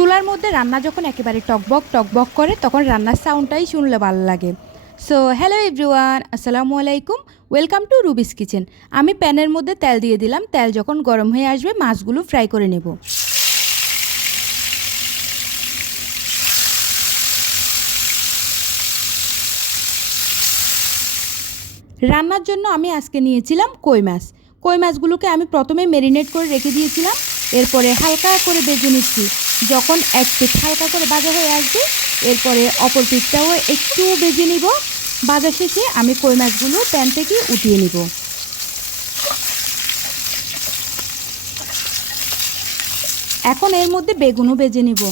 চুলার মধ্যে রান্না যখন একেবারে টকবক টকবক করে তখন রান্নার সাউন্ডটাই শুনলে ভালো লাগে। সো হ্যালো এভরিওয়ান, আসসালামু আলাইকুম, ওয়েলকাম টু রুবিস কিচেন। আমি প্যানের মধ্যে তেল দিয়ে দিলাম। তেল যখন গরম হয়ে আসবে মাছগুলো ফ্রাই করে নেব। রান্নার জন্য আমি আজকে নিয়েছিলাম কই মাছ। কই মাছগুলোকে আমি প্রথমে ম্যারিনেট করে রেখে দিয়েছিলাম, এরপরে হালকা করে ভেজে নিচ্ছি। যখন এক পিঠ হালকা করে ভাজা হয়ে আসবে এরপরে অপর পিঠটাও একটু ভেজে নিব। ভাজা শেষে আমি কই মাছগুলো প্যান থেকে উঠিয়ে নিব। এখন এর মধ্যে বেগুনও ভেজে নিব।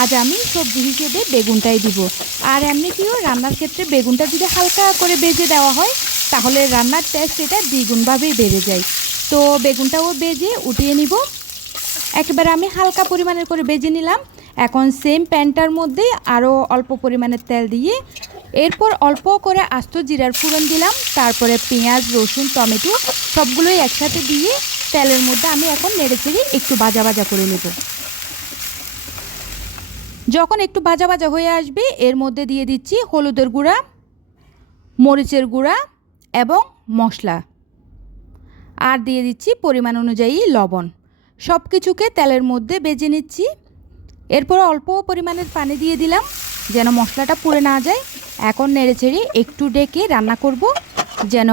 আজ আমি সবজি হিসেবে বেগুনটাই দিব। আর এমনিতেও রান্নার ক্ষেত্রে বেগুনটা যদি হালকা করে ভেজে দেওয়া হয় তাহলে রান্নার টেস্ট এটা দ্বিগুণভাবেই বেড়ে যায়। তো বেগুনটাও ভেজে উঠিয়ে নিব। একেবারে আমি হালকা পরিমাণের করে ভেজে নিলাম। এখন সেম প্যানটার মধ্যে আরও অল্প পরিমাণের তেল দিয়ে এরপর অল্প করে আস্ত জিরার ফোড়ন দিলাম। তারপরে পেঁয়াজ, রসুন, টমেটো সবগুলোই একসাথে দিয়ে তেলের মধ্যে আমি এখন নেড়েচেড়ে একটু ভাজা ভাজা করে নেব। যখন একটু ভাজা ভাজা হয়ে আসবে এর মধ্যে দিয়ে দিচ্ছি হলুদের গুঁড়া, মরিচের গুঁড়া এবং মশলা, আর দিয়ে দিচ্ছি পরিমাণ অনুযায়ী লবণ। সব কিছুকে তেলের মধ্যে ভেজে নিচ্ছি। এরপর অল্প পরিমাণের পানি দিয়ে দিলাম যেন মশলাটা পুড়ে না যায়। এখন নেড়েচেড়ে একটু ডেকে রান্না করব যেন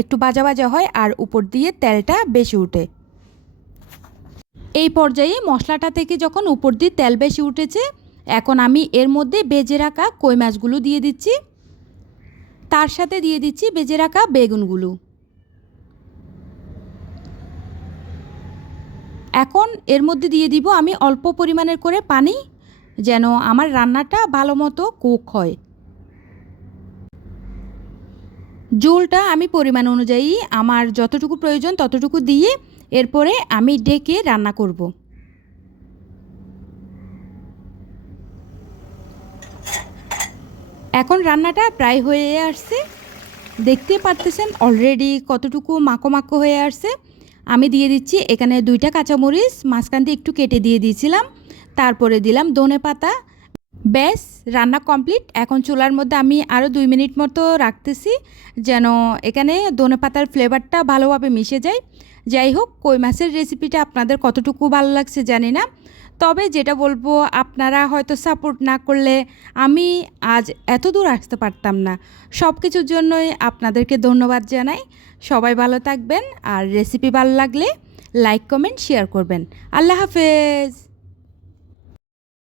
একটু ভাজা ভাজা হয় আর উপর দিয়ে তেলটা বেশি উঠে। এই পর্যায়ে মশলাটা থেকে যখন উপর দিয়ে তেল বেশি উঠেছে এখন আমি এর মধ্যে ভেজে রাখা কই মাছগুলো দিয়ে দিচ্ছি। তার সাথে দিয়ে দিচ্ছি ভেজে রাখা বেগুনগুলো। এখন এর মধ্যে দিয়ে দিব আমি অল্প পরিমাণের করে পানি যেন আমার রান্নাটা ভালো মতো কুক হয়। ঝোলটা আমি পরিমাণ অনুযায়ী আমার যতটুকু প্রয়োজন ততটুকু দিয়ে এরপরে আমি ঢেকে রান্না করব। এখন রান্নাটা প্রায় হয়ে আসছে, দেখতে পারতেছেন অলরেডি কতটুকু মাখো মাখো হয়ে আসছে। আমি দিয়ে দিচ্ছি এখানে 2টা কাঁচামরিচ মাঝখান দিয়ে একটু কেটে দিয়ে দিয়েছিলাম। তারপরে দিলাম ধনেপাতা। ব্যাস, রান্না কমপ্লিট। এখন চুলার মধ্যে আমি আরও 2 মিনিট মতো রাখতেছি যেন এখানে ধনেপাতার ফ্লেভারটা ভালোভাবে মিশে যায়। যাই হোক, কই মাছের রেসিপিটা আপনাদের কতটুকু ভালো লাগছে জানি না, তবে যেটা বলবো আপনারা হয়তো সাপোর্ট না করলে আমি আজ এত দূর আসতে পারতাম না। সব কিছুর জন্যই আপনাদেরকে ধন্যবাদ জানাই। সবাই ভালো থাকবেন আর রেসিপি ভালো লাগলে লাইক, কমেন্ট, শেয়ার করবেন। আল্লাহ হাফেজ।